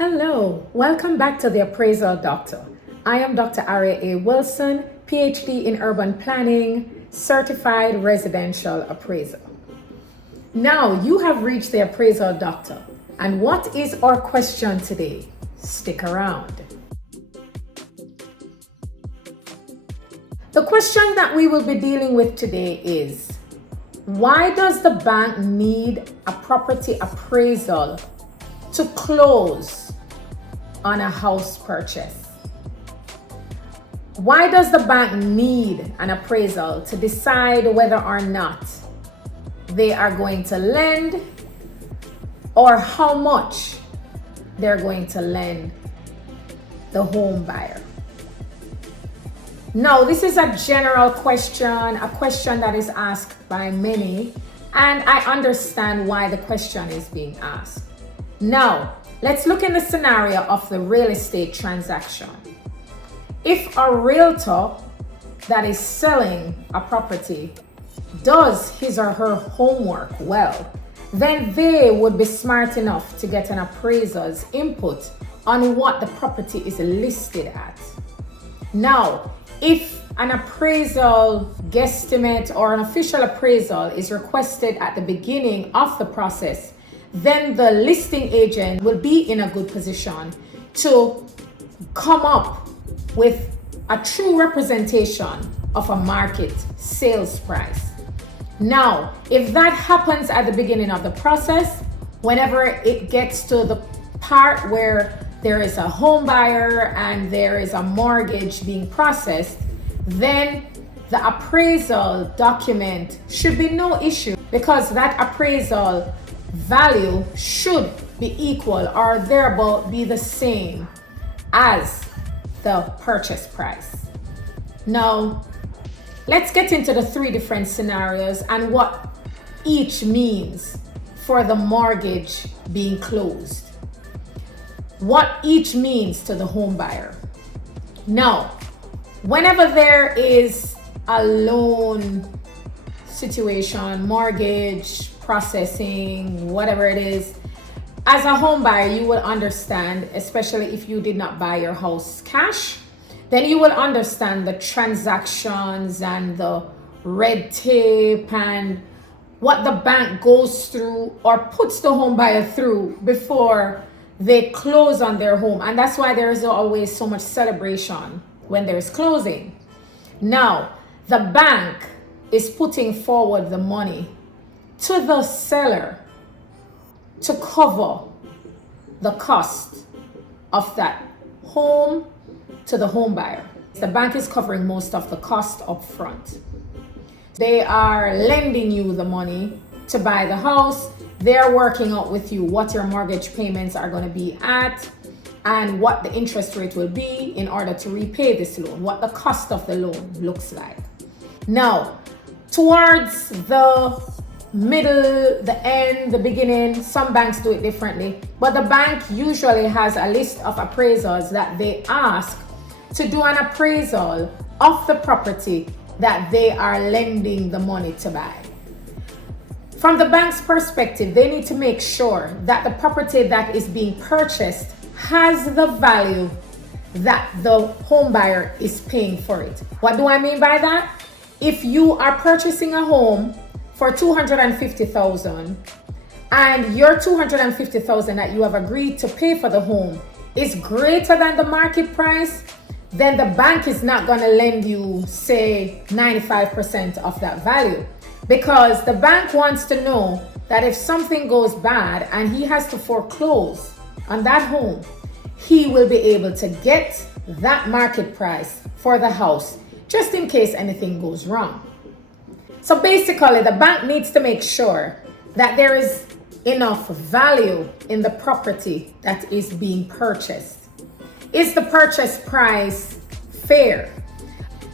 Hello, welcome back to the Appraisal Doctor. I am Dr. Aria A. Wilson, PhD in Urban Planning, Certified Residential Appraiser. Now you have reached the Appraisal Doctor. And what is our question today? Stick around. The question that we will be dealing with today is, why does the bank need a property appraisal to close on a house purchase? Why does the bank need an appraisal to decide whether or not they are going to lend or how much they're going to lend the home buyer? Now, this is a general question, a question that is asked by many, and I understand why the question is being asked. Now, let's look in the scenario of the real estate transaction. If a realtor that is selling a property does his or her homework well, then they would be smart enough to get an appraiser's input on what the property is listed at. Now, if an appraisal guesstimate or an official appraisal is requested at the beginning of the process, then the listing agent will be in a good position to come up with a true representation of a market sales price. Now, if that happens at the beginning of the process, whenever it gets to the part where there is a home buyer and there is a mortgage being processed, then the appraisal document should be no issue, because that appraisal value should be equal or thereabout be the same as the purchase price. Now, let's get into the three different scenarios and what each means for the mortgage being closed. What each means to the home buyer. Now, whenever there is a loan situation, mortgage, processing, whatever it is, as a home buyer, you will understand, especially if you did not buy your house cash, then you will understand the transactions and the red tape and what the bank goes through or puts the home buyer through before they close on their home. And that's why there is always so much celebration when there's closing. Now, the bank is putting forward the money to the seller to cover the cost of that home to the home buyer. The bank is covering most of the cost up front. They are lending you the money to buy the house. They're working out with you what your mortgage payments are going to be at and what the interest rate will be in order to repay this loan, what the cost of the loan looks like. Now, towards the middle, the end, the beginning, some banks do it differently, but the bank usually has a list of appraisers that they ask to do an appraisal of the property that they are lending the money to buy. From the bank's perspective, they need to make sure that the property that is being purchased has the value that the home buyer is paying for it. What do I mean by that? If you are purchasing a home for $250,000 and your $250,000 that you have agreed to pay for the home is greater than the market price, then the bank is not going to lend you, say, 95% of that value, because the bank wants to know that if something goes bad and he has to foreclose on that home, he will be able to get that market price for the house just in case anything goes wrong. So basically, the bank needs to make sure that there is enough value in the property that is being purchased. Is the purchase price fair?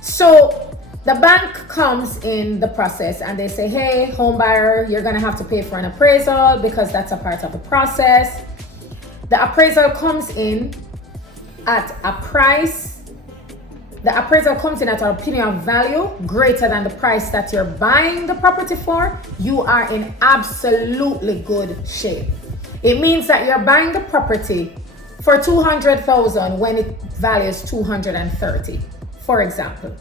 So the bank comes in the process and they say, hey, home buyer, you're going to have to pay for an appraisal because that's a part of the process. The appraisal comes in at a price. The appraisal comes in at an opinion of value greater than the price that you're buying the property for. You are in absolutely good shape. It means that you're buying the property for 200,000 when it values 230, for example.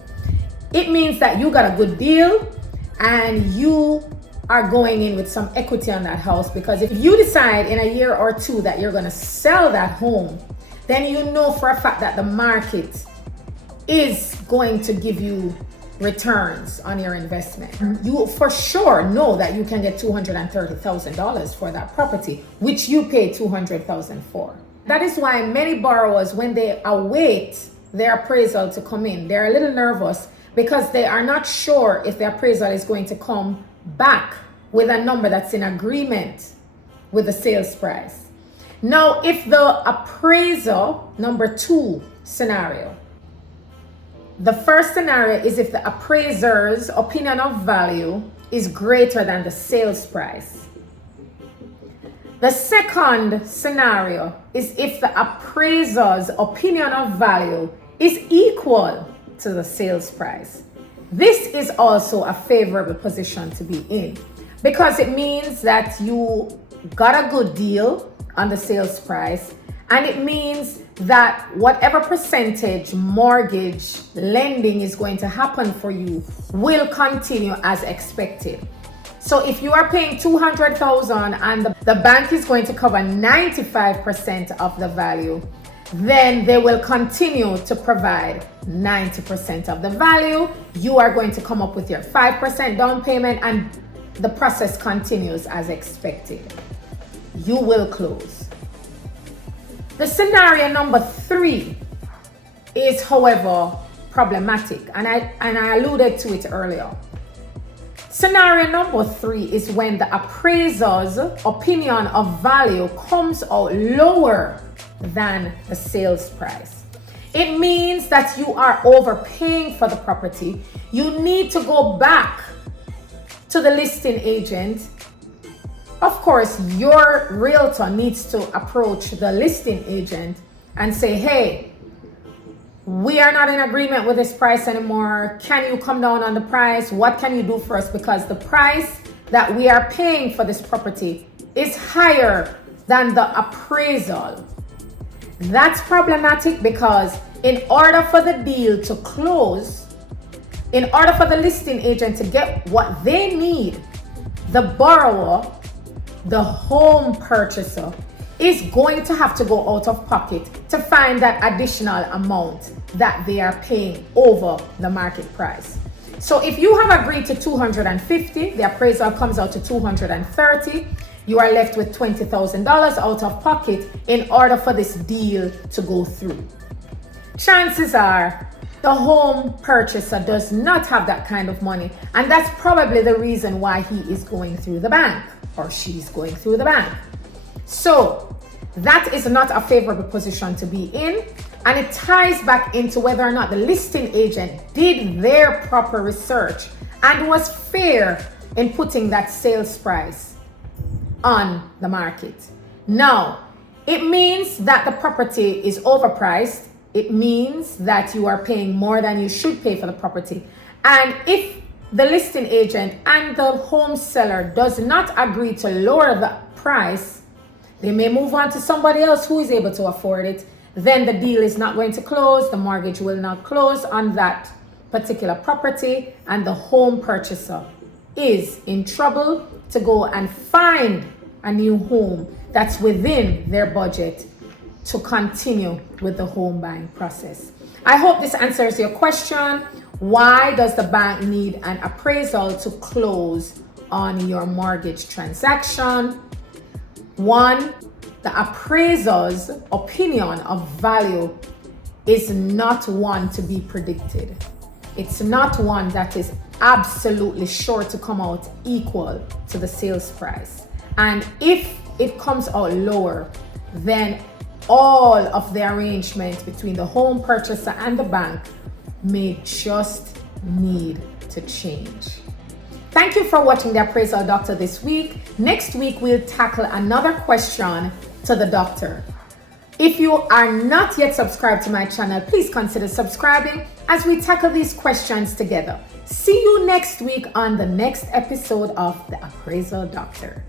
It means that you got a good deal and you are going in with some equity on that house, because if you decide in a year or two that you're going to sell that home, then you know for a fact that the market is going to give you returns on your investment. You for sure know that you can get $230,000 for that property, which you paid $200,000 for. That is why many borrowers, when they await their appraisal to come in, they're a little nervous because they are not sure if the appraisal is going to come back with a number that's in agreement with the sales price. Now, if the appraisal, number 2 scenario, the first scenario is if the appraiser's opinion of value is greater than the sales price. The second scenario is if the appraiser's opinion of value is equal to the sales price. This is also a favorable position to be in, because it means that you got a good deal on the sales price, and it means that whatever percentage mortgage lending is going to happen for you will continue as expected. So if you are paying $200,000 and the bank is going to cover 95% of the value, then they will continue to provide 90% of the value. You are going to come up with your 5% down payment, and the process continues as expected. You will close. The scenario number 3 is, however, problematic, and I alluded to it earlier. Scenario number 3 is when the appraiser's opinion of value comes out lower than the sales price. It means that you are overpaying for the property. You need to go back to the listing agent. Of course, your realtor needs to approach the listing agent and say, hey, we are not in agreement with this price anymore. Can you come down on the price? What can you do for us? Because the price that we are paying for this property is higher than the appraisal. That's problematic, because in order for the deal to close, in order for the listing agent to get what they need, the borrower, the home purchaser, is going to have to go out of pocket to find that additional amount that they are paying over the market price. So if you have agreed to $250, the appraisal comes out to $230, you are left with $20,000 out of pocket in order for this deal to go through. Chances are the home purchaser does not have that kind of money, and that's probably the reason why he is going through the bank, or she's going through the bank. So that is not a favorable position to be in, and it ties back into whether or not the listing agent did their proper research and was fair in putting that sales price on the market. Now, it means that the property is overpriced. It means that you are paying more than you should pay for the property. And if the listing agent and the home seller does not agree to lower the price, they may move on to somebody else who is able to afford it. Then the deal is not going to close. The mortgage will not close on that particular property, and the home purchaser is in trouble to go and find a new home that's within their budget to continue with the home buying process. I hope this answers your question. Why does the bank need an appraisal to close on your mortgage transaction? 1, the appraiser's opinion of value is not one to be predicted. It's not one that is absolutely sure to come out equal to the sales price. And if it comes out lower, then all of the arrangement between the home purchaser and the bank may just need to change. Thank you for watching the Appraisal Doctor this week. Next week, we'll tackle another question to the doctor. If you are not yet subscribed to my channel, please consider subscribing as we tackle these questions together. See you next week on the next episode of the Appraisal Doctor.